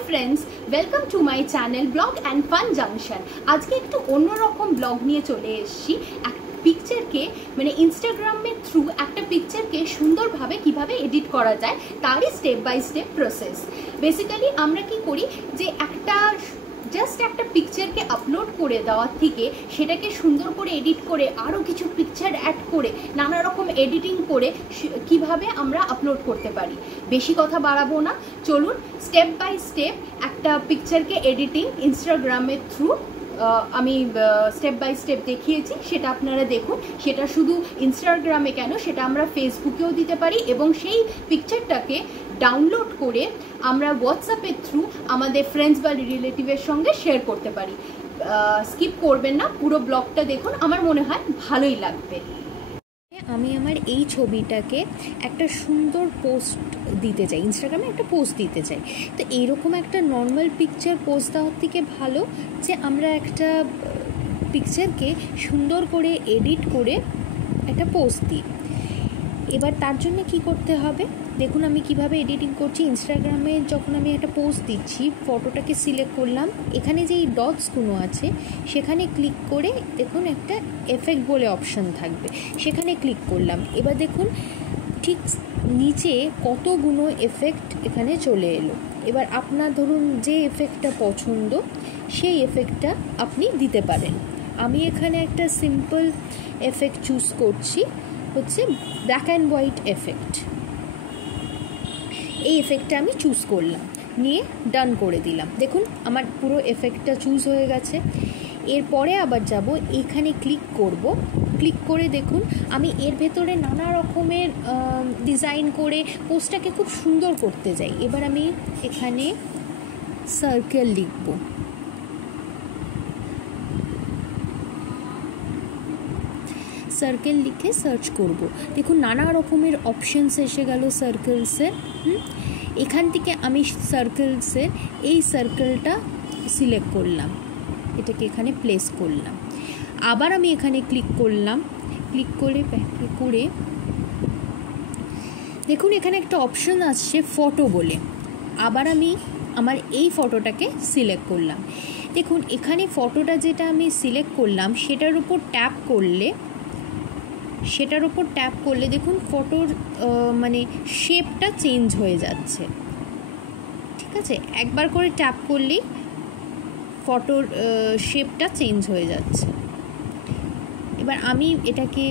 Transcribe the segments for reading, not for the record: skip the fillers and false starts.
Friends, welcome to my channel blog and fun junction. आज के एक अन्यरकम ब्लॉग निये चले एसेछि। पिक्चर के माने इंस्टाग्राम में थ्रू एक पिक्चर के सुंदर भावे किभाबे एडिट करा जाए तारी step by step process. Basically आमरा कि करी जे एकटा जस्ट एक पिक्चर के अपलोड करे देওয়ার থেকে সেটাকে সুন্দর করে এডিট করে আরও কিছু পিকচার অ্যাড করে নানা রকম এডিটিং করে কিভাবে আমরা আপলোড করতে পারি। বেশি কথা বাড়াবো না, চলুন স্টেপ বাই স্টেপ একটা পিকচারকে এডিটিং ইনস্টাগ্রামের থ্রু আমি স্টেপ বাই স্টেপ দেখিয়েছি, সেটা আপনারা দেখুন। সেটা শুধু ইনস্টাগ্রামে কেন, সেটা আমরা ফেসবুকেও দিতে পারি এবং সেই পিকচারটাকে ডাউনলোড করে আমরা হোয়াটসঅ্যাপের থ্রু আমাদের ফ্রেন্ডস বা রিলেটিভের সঙ্গে শেয়ার করতে পারি। স্কিপ করবেন না, পুরো ব্লগটা দেখুন, আমার মনে হয় ভালোই লাগবে। আমি আমার এই ছবিটাকে একটা সুন্দর পোস্ট দিতে চাই, ইনস্টাগ্রামে একটা পোস্ট দিতে চাই। তো এইরকম একটা নর্মাল পিকচার পোস্ট দেওয়ার থেকে ভালো যে আমরা একটা পিকচারকে সুন্দর করে এডিট করে একটা পোস্ট দিই। এবার তার জন্য কি করতে হবে দেখুন আমি কিভাবে এডিটিং করছি। ইনস্টাগ্রামে যখন আমি একটা পোস্ট দিচ্ছি, ফটোটাকে সিলেক্ট করলাম, এখানে যে এই ডটসগুলো আছে সেখানে ক্লিক করে দেখুন একটা এফেক্ট বলে অপশান থাকবে, সেখানে ক্লিক করলাম। এবার দেখুন ঠিক নিচে কতগুলো এফেক্ট এখানে চলে এলো। এবার আপনার ধরুন যে এফেক্টটা পছন্দ সেই এফেক্টটা আপনি দিতে পারেন। আমি এখানে একটা সিম্পল এফেক্ট চুজ করছি, হচ্ছে ব্ল্যাক অ্যান্ড হোয়াইট এফেক্ট। এই এফেক্টটা আমি চুজ করলাম, নিয়ে ডান করে দিলাম। দেখুন আমার পুরো এফেক্টটা চুজ হয়ে গেছে। এরপরে আবার যাব, এখানে ক্লিক করব, ক্লিক করে দেখুন আমি এর ভেতরে নানা রকমের ডিজাইন করে পোস্টটাকে খুব সুন্দর করতে যাই। এবার আমি এখানে সার্কেল লিখব, সার্কেল লিখে সার্চ করব। দেখুন নানা রকমের অপশানস এসে গেল সার্কেলসের। এখান থেকে আমি সার্কেলসের এই সার্কেলটা সিলেক্ট করলাম, এটাকে এখানে প্লেস করলাম। আবার আমি এখানে ক্লিক করলাম, ক্লিক করে ব্যাকে করে দেখুন এখানে একটা অপশান আসছে ফটো বলে। আবার আমি আমার এই ফটোটাকে সিলেক্ট করলাম। দেখুন এখানে ফটোটা যেটা আমি সিলেক্ট করলাম সেটার উপর ট্যাপ করলে দেখুন ফটোর মানে শেপটা চেঞ্জ হয়ে যাচ্ছে। ঠিক আছে, একবার করে ট্যাপ করলেই ফটোর শেপটা চেঞ্জ হয়ে যাচ্ছে। এবার আমি এটাকে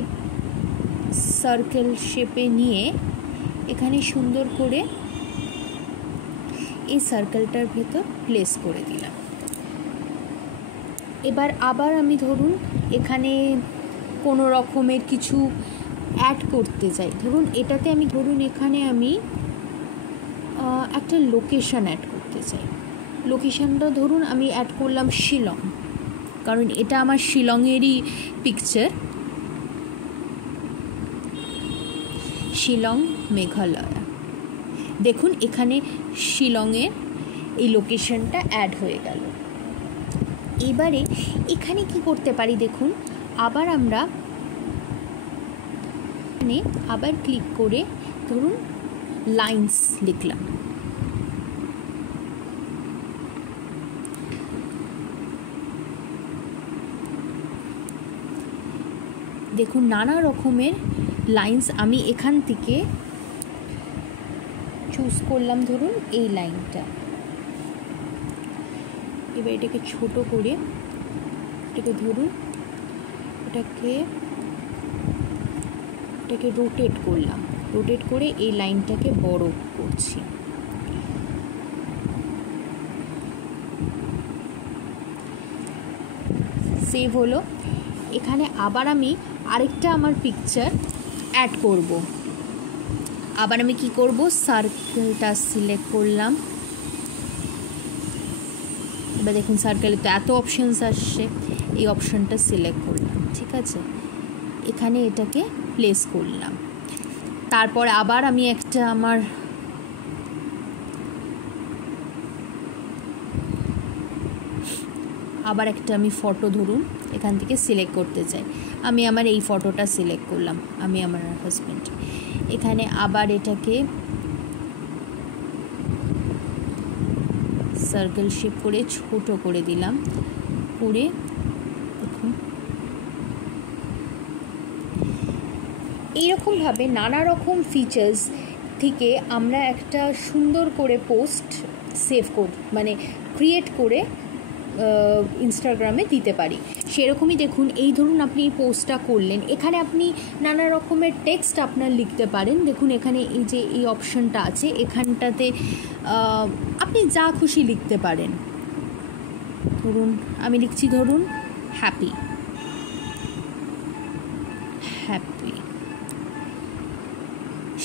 সার্কেল শেপে নিয়ে এখানে সুন্দর করে এই সার্কেলটার ভেতর প্লেস করে দিলাম। এবার আবার আমি ধরুন এখানে কোনো রকমের কিছু অ্যাড করতে চাই, ধরুন এটাতে আমি এখানে আমি একটা লোকেশান অ্যাড করতে চাই। লোকেশানটা ধরুন আমি অ্যাড করলাম শিলং, কারণ এটা আমার শিলংয়েরই পিকচার, শিলং মেঘালয়। দেখুন এখানে শিলংয়ের এই লোকেশানটা অ্যাড হয়ে গেল। এবারে এখানে কি করতে পারি দেখুন, আবার আমরা আবার ক্লিক করে ধরুন লাইন্স লিখলাম। দেখুন নানা রকমের লাইন্স আমি এখান থেকে চুজ করলাম, ধরুন এই লাইনটা। এবার এটাকে ছোট করে এটাকে ধরুন এটাকে রোটেট করলাম, রোটেট করে এই লাইনটাকে বড় করছি। সেভ হলো। এখানে আবার আমি আরেকটা আমার পিকচার অ্যাড করব। আবার আমি কি করব, সার্কেলটা সিলেক্ট করলাম। এবার দেখুন সার্কেলে তো এত অপশানস আসছে, এই অপশানটা সিলেক্ট করলাম। ঠিক আছে, এখানে এটাকে প্লেস করলাম। তারপর আবার আমি একটা আমি ফটো ধরুন এখান থেকে সিলেক্ট করতে চাই। আমি আমার এই ফটোটা সিলেক্ট করলাম, আমি আমার হাজব্যান্ড। এখানে আবার এটাকে সার্কেল শেপ করে ছোট করে দিলাম, করে দেখুন এইরকমভাবে নানা রকম ফিচার্স থেকে আমরা একটা সুন্দর করে পোস্ট সেভ মানে ক্রিয়েট করে ইনস্টাগ্রামে দিতে পারি। সেরকমই দেখুন, এই ধরুন আপনি এই পোস্টটা করলেন, এখানে আপনি নানা রকমের টেক্সট আপনার লিখতে পারেন। দেখুন এখানে এই যে এই অপশানটা আছে, এখানটাতে আপনি যা খুশি লিখতে পারেন। ধরুন আমি লিখছি, ধরুন হ্যাপি হ্যাপি।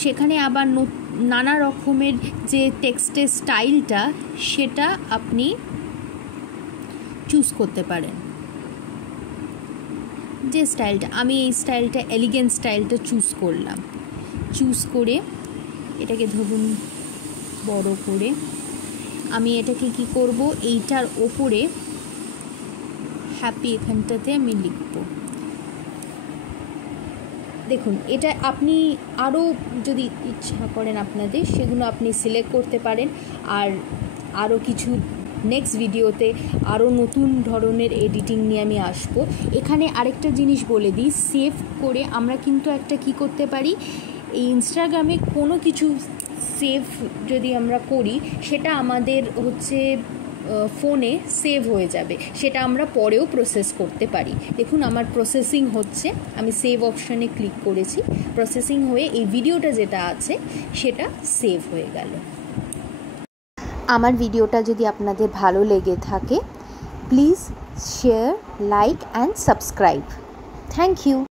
সেখানে আবার নানা রকমের যে টেক্সটের স্টাইলটা সেটা আপনি চুজ করতে পারেন। যে স্টাইলটা, আমি এই স্টাইলটা এলিগেন্ট স্টাইলটা চুজ করলাম। চুজ করে এটাকে ধরুন বড় করে আমি এটাকে কি করব, এইটার ওপরে হ্যাপি এখানটাতে আমি লিখব। দেখুন এটা আপনি আরও যদি ইচ্ছা করেন আপনাদের, সেগুলো আপনি সিলেক্ট করতে পারেন। আর আরও কিছু নেক্সট ভিডিওতে আরও নতুন ধরনের এডিটিং নিয়ে আমি আসবো। এখানে আরেকটা জিনিস বলে দিই, সেভ করে আমরা কিন্তু একটা কি করতে পারি, এই ইনস্টাগ্রামে কোনো কিছু সেভ যদি আমরা করি, সেটা আমাদের হচ্ছে ফোনে সেভ হয়ে যাবে, সেটা আমরা পরেও প্রসেস করতে পারি। দেখুন আমার প্রসেসিং হচ্ছে, আমি সেভ অপশানে ক্লিক করেছি, প্রসেসিং হয়ে এই ভিডিওটা যেটা আছে সেটা সেভ হয়ে গেল। আমার ভিডিওটা যদি আপনাদের ভালো লেগে থাকে, please share, like and subscribe. Thank you.